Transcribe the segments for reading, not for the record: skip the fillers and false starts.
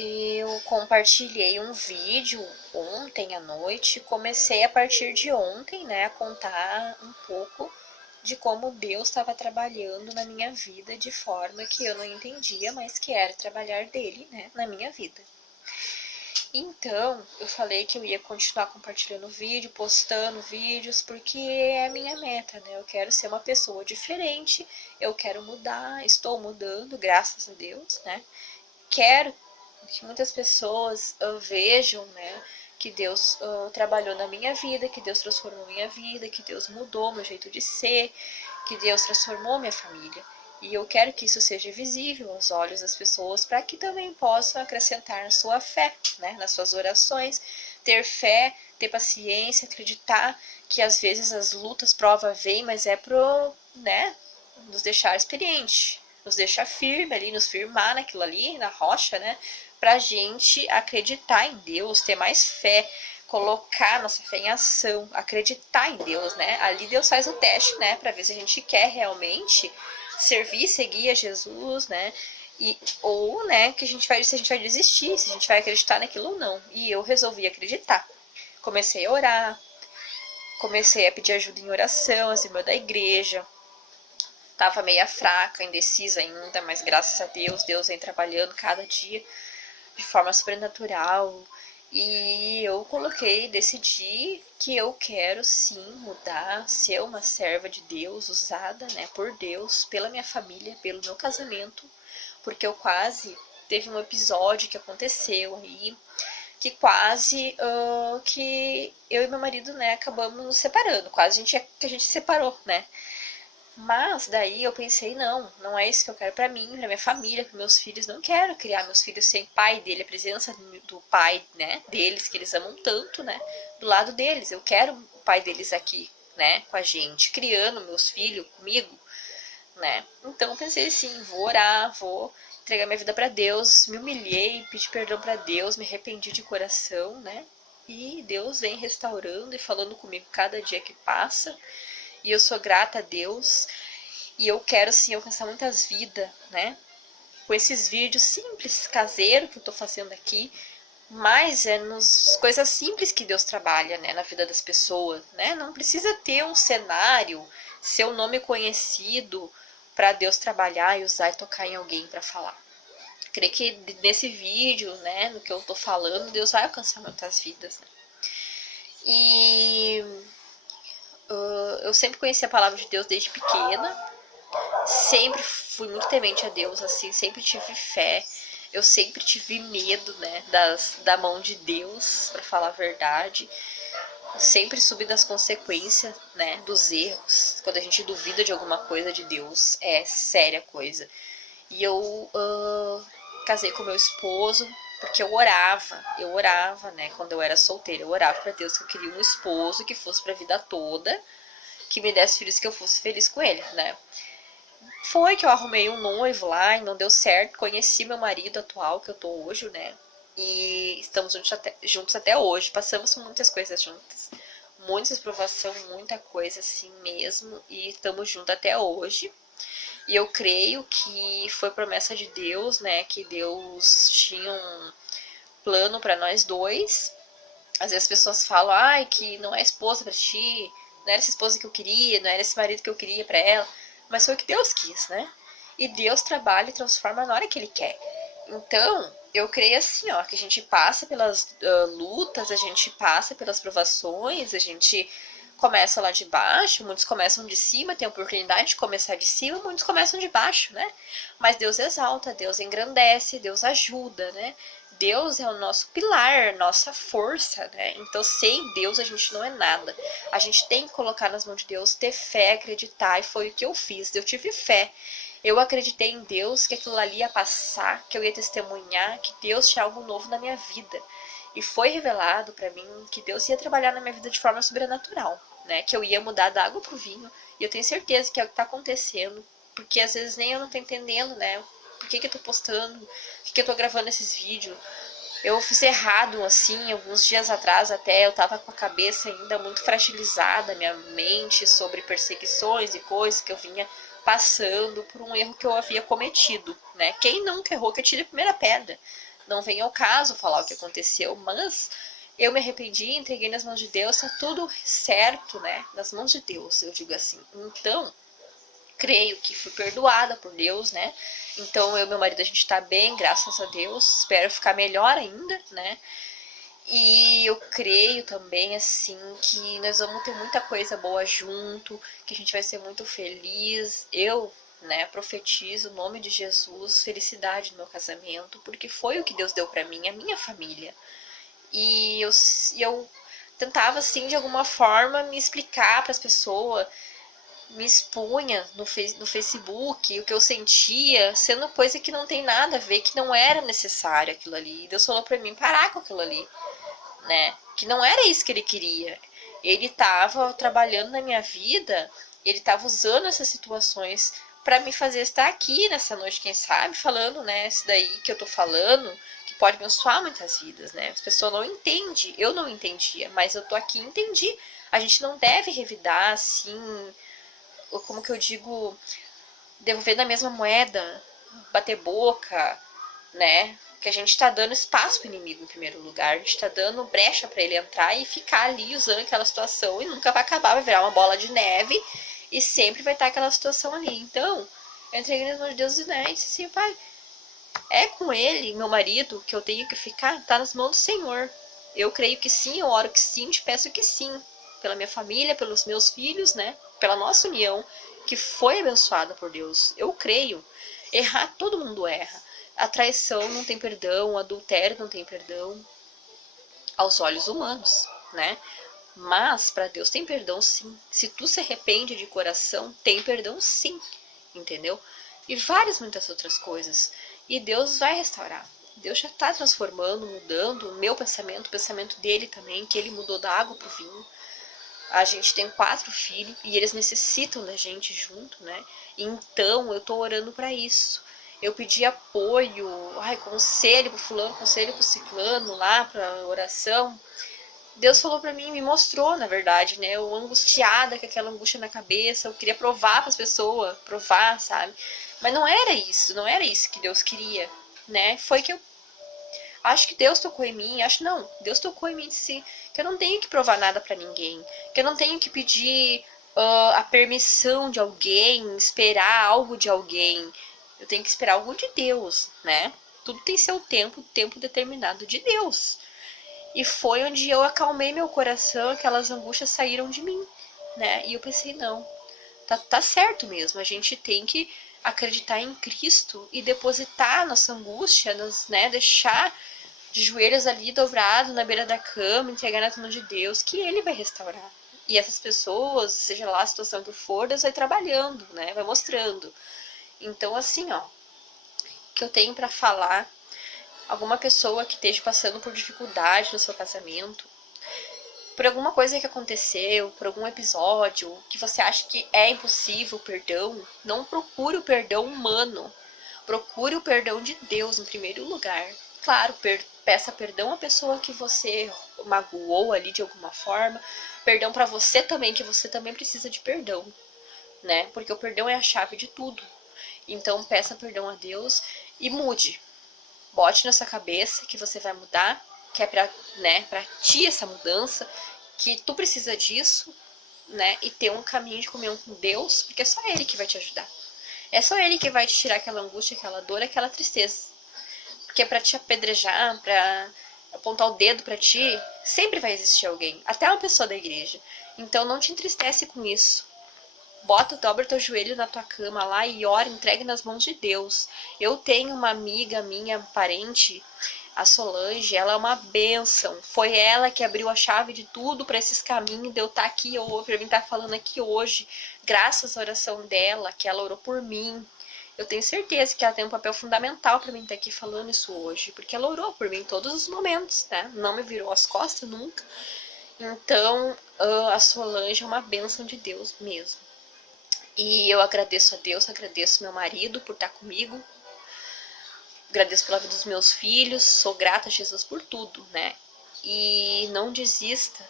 eu compartilhei um vídeo ontem à noite, comecei a partir de ontem, né, a contar um pouco de como Deus estava trabalhando na minha vida de forma que eu não entendia, mas que era trabalhar dele, né, na minha vida. Então, eu falei que eu ia continuar compartilhando vídeo, postando vídeos, porque é a minha meta, né? Eu quero ser uma pessoa diferente, eu quero mudar, estou mudando, graças a Deus, né? Quero que muitas pessoas vejam, né, que Deus trabalhou na minha vida, que Deus transformou minha vida, que Deus mudou meu jeito de ser, que Deus transformou minha família. E eu quero que isso seja visível aos olhos das pessoas, para que também possam acrescentar na sua fé, né, nas suas orações, ter fé, ter paciência, acreditar que às vezes as lutas, provas vêm, mas é pro, né, nos deixar experiente, nos deixar firme ali, nos firmar naquilo ali, na rocha, né, pra gente acreditar em Deus, ter mais fé, colocar nossa fé em ação, acreditar em Deus, né? Ali Deus faz o teste, né, para ver se a gente quer realmente servir, seguir a Jesus, né? Ou, né, que se a gente vai desistir, se a gente vai acreditar naquilo ou não. E eu resolvi acreditar. Comecei a orar, comecei a pedir ajuda em oração, as irmãs da igreja. Tava meia fraca, indecisa ainda, mas graças a Deus, Deus vem trabalhando cada dia de forma sobrenatural. E eu decidi que eu quero sim mudar, ser uma serva de Deus, usada, né, por Deus, pela minha família, pelo meu casamento, porque eu quase teve um episódio que aconteceu aí, que quase que eu e meu marido, né, acabamos nos separando, quase que a gente se separou, né. Mas daí eu pensei, não é isso que eu quero pra mim, pra minha família, pros meus filhos. Não quero criar meus filhos sem pai dele, a presença do pai, né, deles, que eles amam tanto, né, do lado deles. Eu quero o pai deles aqui, né, com a gente, criando meus filhos comigo, né. Então eu pensei assim, vou orar, vou entregar minha vida pra Deus, me humilhei, pedi perdão pra Deus, me arrependi de coração, né. E Deus vem restaurando e falando comigo cada dia que passa. E eu sou grata a Deus. E eu quero, sim, alcançar muitas vidas, né? Com esses vídeos simples, caseiros que eu tô fazendo aqui. Mas é nas coisas simples que Deus trabalha, né? Na vida das pessoas, né? Não precisa ter um cenário, ser um nome conhecido para Deus trabalhar e usar e tocar em alguém para falar. Creio que nesse vídeo, né? No que eu tô falando, Deus vai alcançar muitas vidas, né? E eu sempre conheci a palavra de Deus desde pequena, sempre fui muito temente a Deus, assim, sempre tive fé, eu sempre tive medo, né, da mão de Deus, para falar a verdade, sempre soube das consequências, né, dos erros, quando a gente duvida de alguma coisa de Deus, é séria coisa. E eu casei com meu esposo, porque eu orava, né, quando eu era solteira, eu orava pra Deus que eu queria um esposo que fosse pra vida toda, que me desse filhos, que eu fosse feliz com ele, né. Foi que eu arrumei um noivo lá e não deu certo, conheci meu marido atual, que eu tô hoje, né, e estamos juntos até hoje, passamos muitas coisas juntas, muita provação, muita coisa assim mesmo, e estamos juntos até hoje. E eu creio que foi promessa de Deus, né, que Deus tinha um plano para nós dois. Às vezes as pessoas falam, ai, que não é esposa para ti, não era essa esposa que eu queria, não era esse marido que eu queria para ela, mas foi o que Deus quis, né? E Deus trabalha e transforma na hora que Ele quer. Então, eu creio assim, ó, que a gente passa pelas lutas, a gente passa pelas provações, a gente começa lá de baixo, muitos começam de cima, tem a oportunidade de começar de cima, muitos começam de baixo, né? Mas Deus exalta, Deus engrandece, Deus ajuda, né? Deus é o nosso pilar, nossa força, né? Então, sem Deus a gente não é nada. A gente tem que colocar nas mãos de Deus, ter fé, acreditar, e foi o que eu fiz. Eu tive fé. Eu acreditei em Deus, que aquilo ali ia passar, que eu ia testemunhar, que Deus tinha algo novo na minha vida. E foi revelado para mim que Deus ia trabalhar na minha vida de forma sobrenatural, né? Que eu ia mudar da água pro vinho. E eu tenho certeza que é o que tá acontecendo. Porque às vezes nem eu não tô entendendo, né? Por que eu tô postando? Por que eu tô gravando esses vídeos? Eu fiz errado, assim, alguns dias atrás até, eu tava com a cabeça ainda muito fragilizada, minha mente, sobre perseguições e coisas que eu vinha passando por um erro que eu havia cometido, né? Quem nunca errou que atire a primeira pedra. Não vem ao caso falar o que aconteceu, mas eu me arrependi, entreguei nas mãos de Deus, tá tudo certo, né? Nas mãos de Deus, eu digo assim. Então, creio que fui perdoada por Deus, né? Então, eu e meu marido, a gente tá bem, graças a Deus. Espero ficar melhor ainda, né? E eu creio também, assim, que nós vamos ter muita coisa boa junto, que a gente vai ser muito feliz. Eu, né, profetizo o nome de Jesus, felicidade no meu casamento, porque foi o que Deus deu pra mim, a minha família. E eu tentava, assim, de alguma forma, me explicar para as pessoas, me expunha no Facebook o que eu sentia, sendo coisa que não tem nada a ver, que não era necessário aquilo ali. E Deus falou para mim parar com aquilo ali, né? Que não era isso que ele queria. Ele estava trabalhando na minha vida, ele estava usando essas situações para me fazer estar aqui nessa noite, quem sabe, falando, né, isso daí que eu tô falando, que pode abençoar muitas vidas, né? As pessoas não entendem, eu não entendia, mas eu tô aqui e entendi. A gente não deve revidar assim, como que eu digo, devolver na mesma moeda, bater boca, né? Que a gente tá dando espaço pro inimigo em primeiro lugar, a gente tá dando brecha para ele entrar e ficar ali usando aquela situação e nunca vai acabar, vai virar uma bola de neve e sempre vai estar aquela situação ali. Então, eu entreguei nas mãos de Deus, né, e disse assim, pai, é com ele, meu marido, que eu tenho que ficar, tá nas mãos do Senhor. Eu creio que sim, eu oro que sim, te peço que sim, pela minha família, pelos meus filhos, né, pela nossa união, que foi abençoada por Deus. Eu creio. Errar, todo mundo erra. A traição não tem perdão, o adultério não tem perdão aos olhos humanos, né? Mas para Deus tem perdão sim. Se tu se arrepende de coração, tem perdão sim, entendeu? E várias muitas outras coisas. E Deus vai restaurar. Deus já está transformando, mudando o meu pensamento, o pensamento dele também, que ele mudou da água pro vinho. A gente tem 4 filhos e eles necessitam da gente junto, né? Então eu tô orando para isso. Eu pedi apoio, conselho pro fulano, conselho pro ciclano lá pra oração. Deus falou para mim, me mostrou, na verdade, né? Eu angustiada com aquela angústia na cabeça, eu queria provar para as pessoas, provar, sabe? Mas não era isso, não era isso que Deus queria, né? Foi que eu acho que Deus tocou em mim, acho não, Deus tocou em mim e disse que eu não tenho que provar nada para ninguém, que eu não tenho que pedir a permissão de alguém, esperar algo de alguém, eu tenho que esperar algo de Deus, né? Tudo tem seu tempo, tempo determinado de Deus. E foi onde eu acalmei meu coração, aquelas angústias saíram de mim, né? E eu pensei, não, tá certo mesmo, a gente tem que acreditar em Cristo e depositar nossa angústia, né? Deixar de joelhos ali dobrado na beira da cama, entregar nas mãos de Deus, que Ele vai restaurar. E essas pessoas, seja lá a situação que for, Deus vai trabalhando, né? Vai mostrando. Então, assim, ó, que eu tenho para falar, alguma pessoa que esteja passando por dificuldade no seu casamento, por alguma coisa que aconteceu, por algum episódio, que você acha que é impossível o perdão, não procure o perdão humano. Procure o perdão de Deus em primeiro lugar. Claro, peça perdão à pessoa que você magoou ali de alguma forma. Perdão para você também, que você também precisa de perdão, né? Porque o perdão é a chave de tudo. Então, peça perdão a Deus e mude. Bote na sua cabeça que você vai mudar, que é pra ti essa mudança, que tu precisa disso, né? E ter um caminho de comunhão com Deus, porque é só Ele que vai te ajudar. É só Ele que vai te tirar aquela angústia, aquela dor, aquela tristeza. Porque pra te apedrejar, pra apontar o dedo pra ti, sempre vai existir alguém. Até uma pessoa da igreja. Então não te entristece com isso. Dobra teu joelho na tua cama lá e ora, entregue nas mãos de Deus. Eu tenho uma amiga minha, parente, a Solange, ela é uma bênção. Foi ela que abriu a chave de tudo para esses caminhos de eu estar aqui hoje, para mim estar falando aqui hoje, graças à oração dela, que ela orou por mim. Eu tenho certeza que ela tem um papel fundamental para mim estar aqui falando isso hoje, porque ela orou por mim em todos os momentos, né? Não me virou as costas nunca. Então, a Solange é uma bênção de Deus mesmo. E eu agradeço a Deus, agradeço meu marido por estar comigo, agradeço pela vida dos meus filhos, sou grata a Jesus por tudo, né? E não desista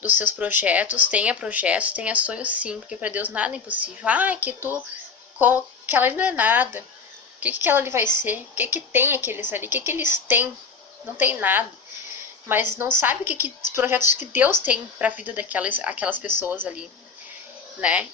dos seus projetos, tenha sonhos sim, porque para Deus nada é impossível. Ah, que aquela ali não é nada. O que aquela ali vai ser? O que tem aqueles ali? O que eles têm? Não tem nada. Mas não sabe os projetos que Deus tem para a vida aquelas pessoas ali, né?